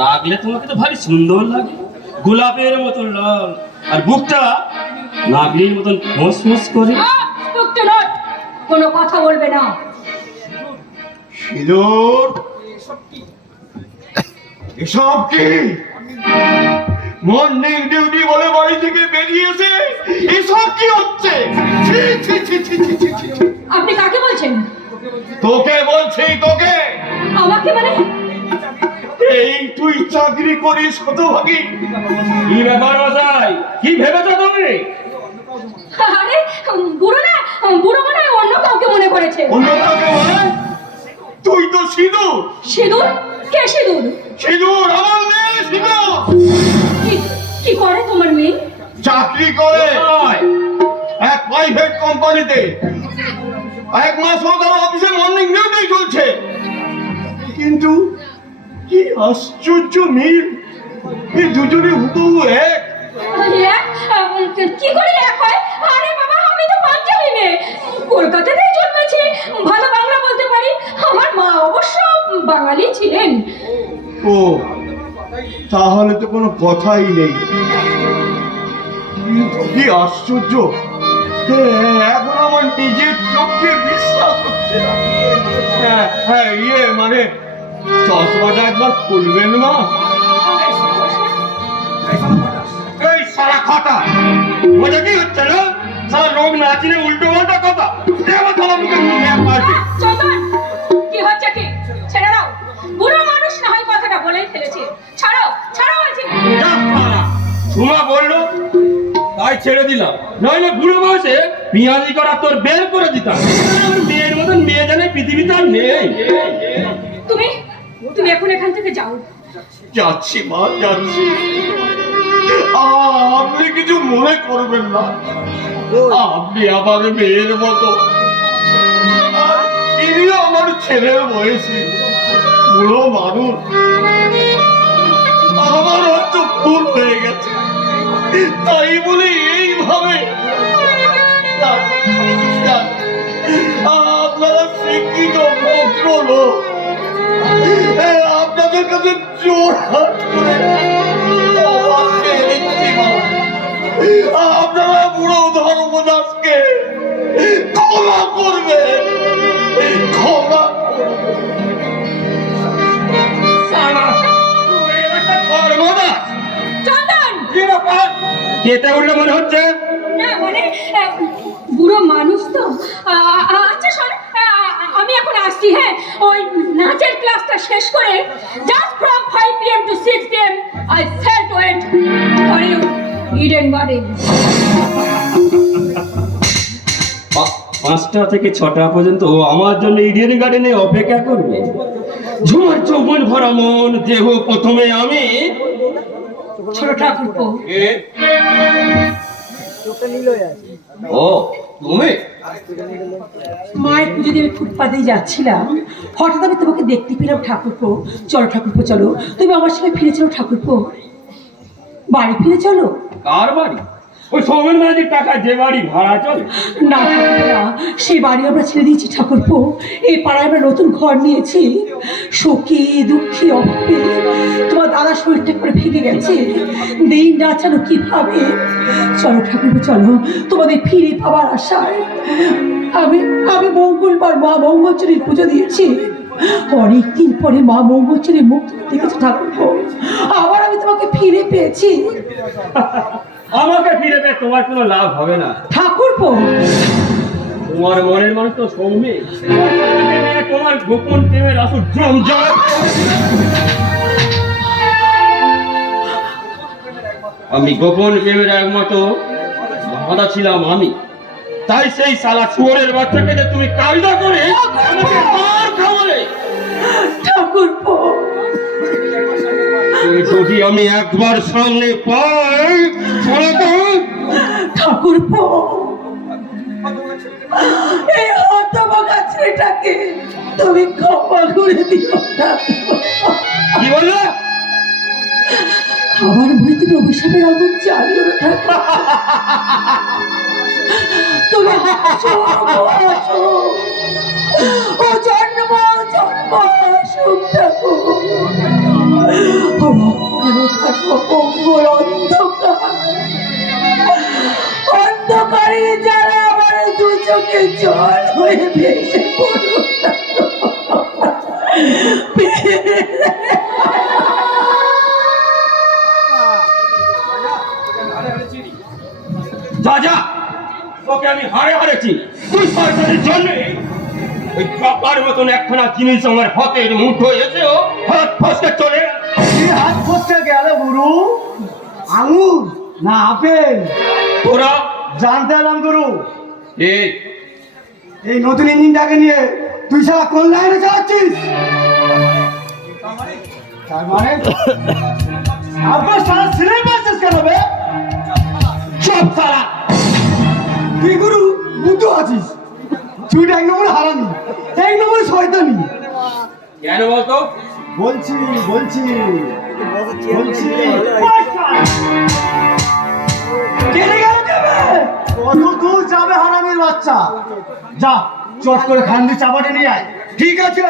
রাখলে তোমাকে তো ভারী সুন্দর লাগে, গোলাপের মতন লাল, আর বুকটা নাগরির মতন ফোঁস করে। কোনো কথা বলবে না। সিঁদুর, এসব কি? মর্নিং ডিউটি বলে বাড়ি থেকে বেরিয়েছে, এসব কি হচ্ছে? ছি, ছি, ছি, ছি, ছি, ছি, ছি, ছি। আপনি কাকে বলছেন? তোকে বলছি, তোকে। আমাকে মানে? এই তুই চাকরি করিস হতভাগী। কি ব্যাপার মশাই, কি ভেবেছো তুমি? আরে বুড়ো না, বুড়ো মনে হয় অন্য কাউকে মনে করেছে। অন্য কাউকে বলে? তুই তো সিঁদুর। সিঁদুর? কে সিঁদুর? সিঁদুর আমার মেয়ে সিঁদুর। কি করে তোমার মেয়ে? চাকরি করে এক প্রাইভেট কোম্পানিতে। 1 মাস হলো তার অফিসে মর্নিং ডিউটি চলছে। কিন্তু কি আশ্চর্য মিল, এই দুজনে হুবহু এক। কি করে এক হয়? আরে বাবা, আমি তো পাঞ্জাবি মেয়ে, কলকাতাতেই জন্মেছি, ভালো বাংলা বলতে পারি। আমার মা অবশ্য বাঙালি ছিলেন। ও, তাহলে তো কোনো কথাই নেই। কিন্তু কি আশ্চর্য, এখন আমার নিজের চোখে বিশ্বাস হচ্ছে না। হ্যাঁ, মানে চশমাটা একবার খুলবেন না? এই সারা খাতা মজা কি হচ্ছে না? সারা লোক না চিনে উল্টো পাল্টা কথা। চন্দন, কি হচ্ছে কি? ছেড়ে দাও, বুড়ো মানুষ না হয় কথাটা বলেই ফেলেছে। ছাড়ো, ছাড়ো বলছি। সুমা বললো তাই ছেড়ে দিলাম, নইলে বুড়ো বয়সে পিঁয়াজি করা তোর বের করে দিতাম। আমার মেয়ের মতন মেয়ে জানে পৃথিবীতে আর নেই। তুমি তুমি এখন এখান থেকে যাও। যাচ্ছি মা, যাচ্ছি। আপনি কিছু মনে করবেন না, আপনি আমার মেয়ের মতো, ইনিও আমার ছেলের বয়সী। বুড়ো মানুষ, আমার হয়তো ভুল হয়ে গেছে, তাই বলে এইভাবে। আপনারা শিক্ষিত ভদ্রলোক, আপনাদের কাছে জোর হাত করে আপনারা বুড়ো ধর্মদাসকে ক্ষমা করবেন, ক্ষমা। কেটে উঠলে মনে হচ্ছে না, মানে বুড়ো মানুষ তো। আচ্ছা শোন, আমি এখন আসছি। হ্যাঁ, ওই নাচের ক্লাসটা শেষ করে just from 5 PM to 6 PM I felt wait for you, Eden Garden. 5টা থেকে 6টা পর্যন্ত ও আমার জন্য ইডেন গার্ডেনে অপেক্ষা করবে। ঝুমার চৌবন ভরা মন দেহ প্রথমে আমি। ছোট ঠাকুরপো, ও তুমি? মায়ের পুজো দিয়ে আমি ফুটপাতেই যাচ্ছিলাম, হঠাৎ আমি তোমাকে দেখতে পেলাম। ঠাকুরপো, চলো ঠাকুরপো চলো, তুমি আমার সঙ্গে ফিরে চলো ঠাকুরপো, বাড়ি ফিরে চলো। কার বাড়ি? ওই সৌমেন মাঝির টাকা যে বাড়ি ভাড়া চলে? না ঠাকুরপো না, সেই বাড়ি আমরা ছেড়ে দিয়েছি ঠাকুরপো। এই পাড়ায় আমরা নতুন ঘর নিয়েছি। শোকে দুঃখে অভাবে তোমার দাদা শরীরটা করে ভেঙে গেছে, দিন রাত জানো কিভাবে। চলো ঠাকুরপো চলো, তোমাদের ফিরে পাওয়ার আশায় আমি আমি মঙ্গলবার মা মঙ্গলচরীর পুজো দিয়েছি। অনেকদিন পরে মা মঙ্গলচরীর মুখ দেখেছি ঠাকুরপো, আবার আমি তোমাকে ফিরে পেয়েছি। আমাকে ফিরে পেয়ে তোমার কোনো লাভ হবে না ঠাকুরপো। তোমার মনের মানুষ তো সৌমি, তোমার গোপন প্রেমের আসল জমজট। আমি গোপন প্রেমের একমাত্র বাধা ছিলাম আমি, তাই সেই শালা শুয়োরের বাচ্চাকে যে তুমি কায়দা করে আমাকে মার খাওয়ালে। ঠাকুরপো, যদি আমি একবার সামনে পাই ঠাকুরপো, এই হতভাগা ছেলেটাকে তুমি ক্ষমা করে দিও না। কি বললো? আমার মনে তুমি অভিশাপের আগুন জ্বালিও না ঠাকুর। তুমি হাসো, হাসো, ও জন্ম জন্ম সুখ ঠাকুর। জল হয়ে ভেসে পড়ো যা যা, তোকে আমি হারে হারেছি। তুই পয়সার জন্য ওই পাপার মতন একখানা জিনিস আমার হাতের মুঠো এসেও হাত ফসকে চলে গেল। কি হাত ফসকে গেল গুরু? আঙুর না আপেল? তোরা জানতে এলাম গুরু, এই এই নতুন ইঞ্জিনটাকে নিয়ে তুই সারা কোন লাইনে চালাচ্ছিস? তার মানে আপনার সারা সিলাই পাচ্ছিস কেন বে? সব সারা তুই গুরু বুদ্ধ আছিস? তুই এক নম্বরে হারামি, এক নম্বরে শয়তানি। কেন বলতো? বলছি বলছি বলছি কেটে গেল যাবে, কত দূর যাবে হারামির বাচ্চা? যা চট করে খান্দি চাপাটি নিয়ে আয়। ঠিক আছে,